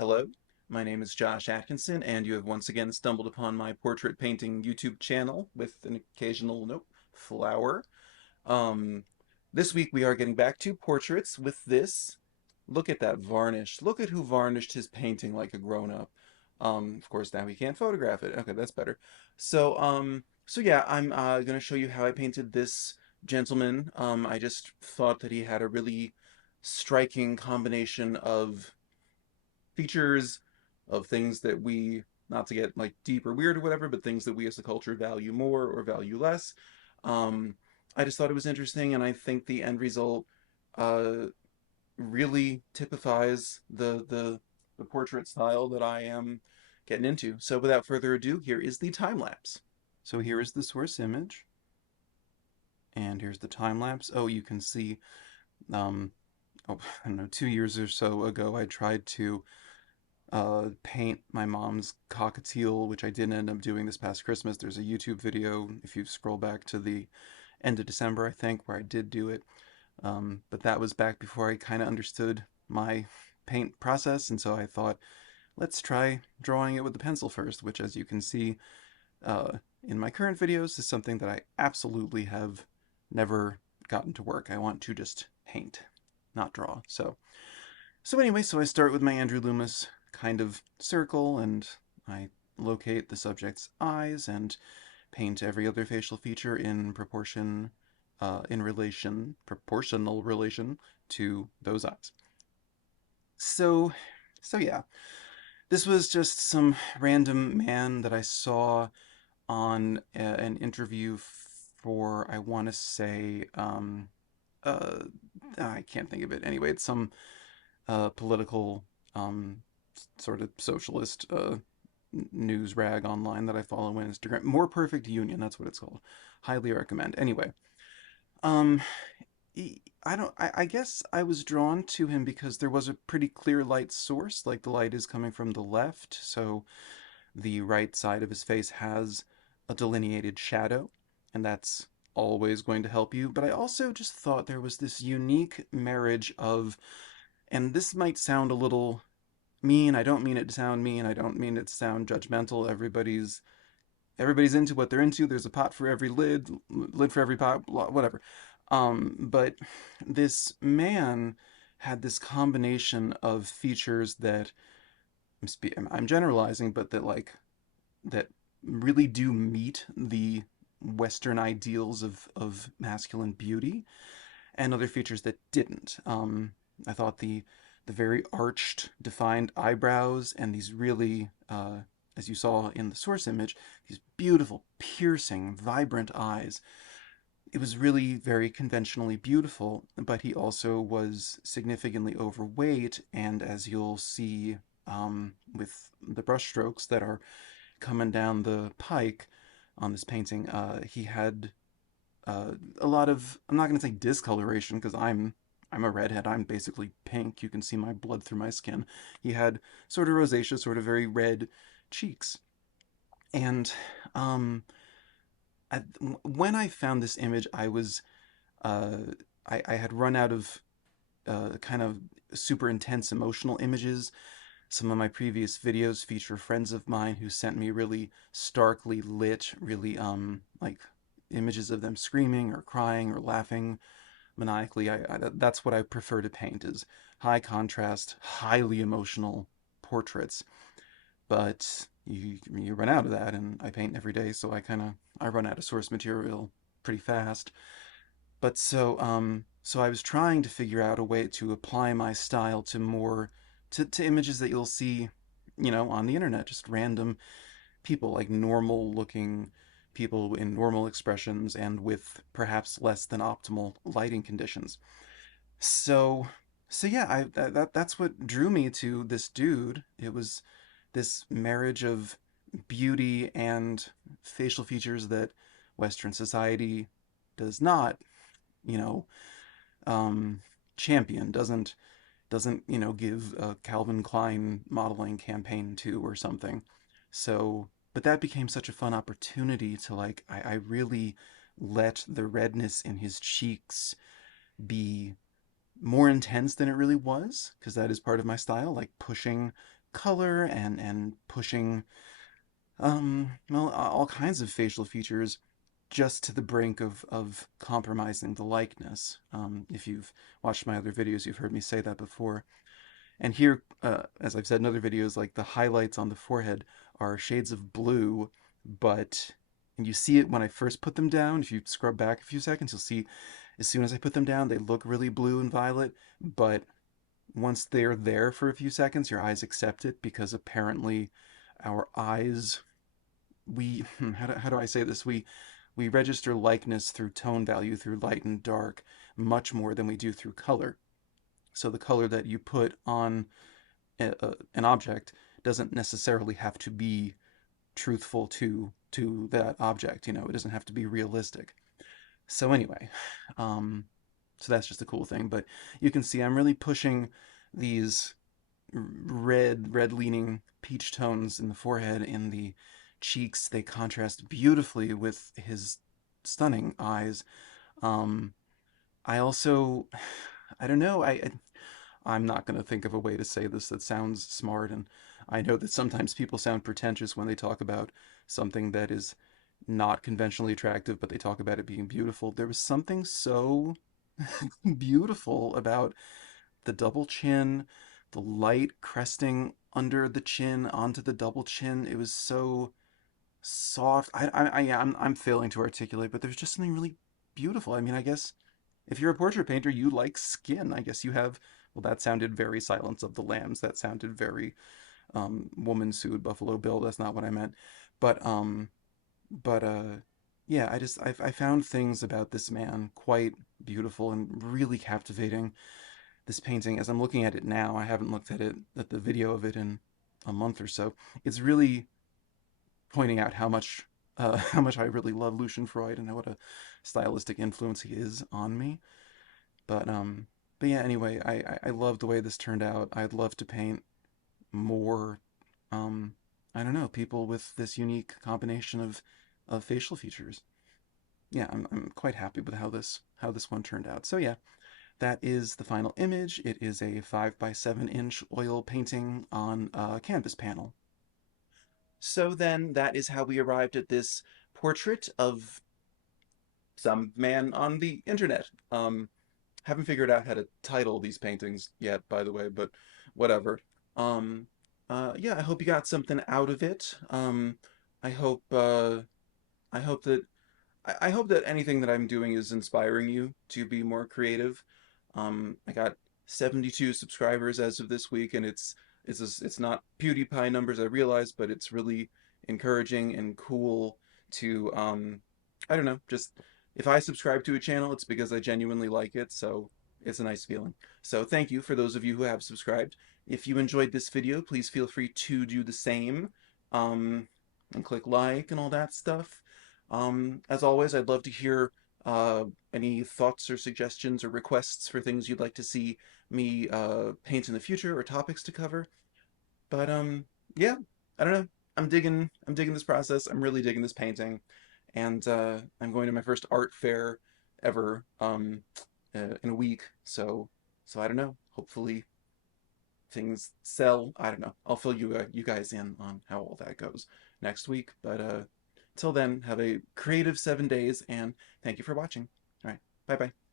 Hello, my name is Josh Atkinson, and you have once again stumbled upon my portrait painting YouTube channel with an occasional, nope, flower. Um, this week we are getting back to portraits with this. Look at that varnish. Look at who varnished his painting like a grown-up. Of course now he can't photograph it. Okay, that's better. So yeah, I'm gonna show you how I painted this gentleman. I just thought that he had a really striking combination of features of things that we, not to get like deep or weird or whatever, but things that we as a culture value more or value less. Um, I just thought it was interesting, and I think the end result uh, really typifies the portrait style that I am getting into. So without further ado, here is the time lapse. So here is the source image, and here's the time lapse. Oh, you can see, um, oh, I don't know, 2 years or so ago, I tried to paint my mom's cockatiel, which I didn't end up doing this past Christmas. There's a YouTube video, if you scroll back to the end of December, I think, where I did do it. But that was back before I kind of understood my paint process, and so I thought, let's try drawing it with the pencil first, which, as you can see uh, in my current videos, is something that I absolutely have never gotten to work. I want to just paint, not draw. So anyway, so I start with my Andrew Loomis kind of circle, and I locate the subject's eyes and paint every other facial feature in proportion, proportional relation to those eyes. So, so yeah, this was just some random man that I saw on an interview for, I want to say, uh, I can't think of it. Anyway, it's some political um, sort of socialist news rag online that I follow on Instagram. More Perfect Union, that's what it's called. Highly recommend. Anyway, um, I don't. I guess I was drawn to him because there was a pretty clear light source. Like the light is coming from the left, so the right side of his face has a delineated shadow, and that's always going to help you. But I also just thought there was this unique marriage of, and this might sound a little mean. I don't mean it to sound mean. I don't mean it to sound judgmental. Everybody's into what they're into. There's a pot for every lid for every pot, whatever. But this man had this combination of features that I'm generalizing, but that really do meet the Western ideals of masculine beauty, and other features that didn't. I thought the very arched, defined eyebrows and these really, as you saw in the source image, these beautiful, piercing, vibrant eyes. It was really very conventionally beautiful, but he also was significantly overweight, and as you'll see with the brushstrokes that are coming down the pike on this painting, he had a lot of, I'm not going to say discoloration because I'm a redhead. I'm basically pink. You can see my blood through my skin. He had sort of rosacea, sort of very red cheeks. And um, I, when I found this image, uh, I had run out of kind of super intense emotional images. Some of my previous videos feature friends of mine who sent me really starkly lit, really like images of them screaming or crying or laughing maniacally. That's what I prefer to paint, is high contrast, highly emotional portraits. But you run out of that, and I paint every day, so I run out of source material pretty fast. But so I was trying to figure out a way to apply my style to more to images that you'll see, on the internet, just random people, like normal looking people in normal expressions and with perhaps less than optimal lighting conditions. So so yeah, that's what drew me to this dude. It was this marriage of beauty and facial features that Western society does not, you know, um, champion, doesn't give a Calvin Klein modeling campaign to or something. So, but that became such a fun opportunity to, like, I really let the redness in his cheeks be more intense than it really was, because that is part of my style, like pushing color and pushing well, all kinds of facial features just to the brink of compromising the likeness. If you've watched my other videos, you've heard me say that before. And here, as I've said in other videos, like the highlights on the forehead are shades of blue, but and you see it when I first put them down. If you scrub back a few seconds, you'll see as soon as I put them down, they look really blue and violet, but once they're there for a few seconds, your eyes accept it because apparently our eyes, we, how do I say this? We register likeness through tone value, through light and dark, much more than we do through color. So the color that you put on an object doesn't necessarily have to be truthful to that object. You know, it doesn't have to be realistic. So anyway, um, so that's just a cool thing. But you can see I'm really pushing these red leaning peach tones in the forehead, in the cheeks. They contrast beautifully with his stunning eyes. Um, I also, I don't know, I'm not going to think of a way to say this that sounds smart, and I know that sometimes people sound pretentious when they talk about something that is not conventionally attractive, but they talk about it being beautiful. There was something so beautiful about the double chin, the light cresting under the chin onto the double chin. It was so soft. I'm failing to articulate, but there's just something really beautiful. I mean, I guess if you're a portrait painter, you like skin. I guess you have. Well, that sounded very Silence of the Lambs. That sounded very woman sued Buffalo Bill. That's not what I meant. But but yeah, I found things about this man quite beautiful and really captivating. This painting, as I'm looking at it now, I haven't looked at the video of it in a month or so. It's really pointing out how much how much I really love Lucian Freud and what a stylistic influence he is on me. But um, but yeah. Anyway, I love the way this turned out. I'd love to paint more. Um, I don't know, people with this unique combination of facial features. Yeah, I'm quite happy with how this one turned out. So yeah, that is the final image. It is a 5 by 7 inch oil painting on a canvas panel. So then that is how we arrived at this portrait of some man on the internet. Haven't figured out how to title these paintings yet, by the way, but whatever. Um, yeah, I hope you got something out of it. I hope I hope that I hope that anything that I'm doing is inspiring you to be more creative. I got 72 subscribers as of this week, and it's not PewDiePie numbers, I realize, but it's really encouraging and cool to I don't know, just if I subscribe to a channel, it's because I genuinely like it, so it's a nice feeling. So thank you for those of you who have subscribed. If you enjoyed this video, please feel free to do the same, um, and click like and all that stuff. As always, I'd love to hear uh, any thoughts or suggestions or requests for things you'd like to see me paint in the future or topics to cover. But yeah, I don't know. I'm digging this process. I'm really digging this painting, and I'm going to my first art fair ever in a week. So I don't know. Hopefully things sell. I don't know. I'll fill you guys in on how all that goes next week. But till then, have a creative 7 days, and thank you for watching. All right, bye bye.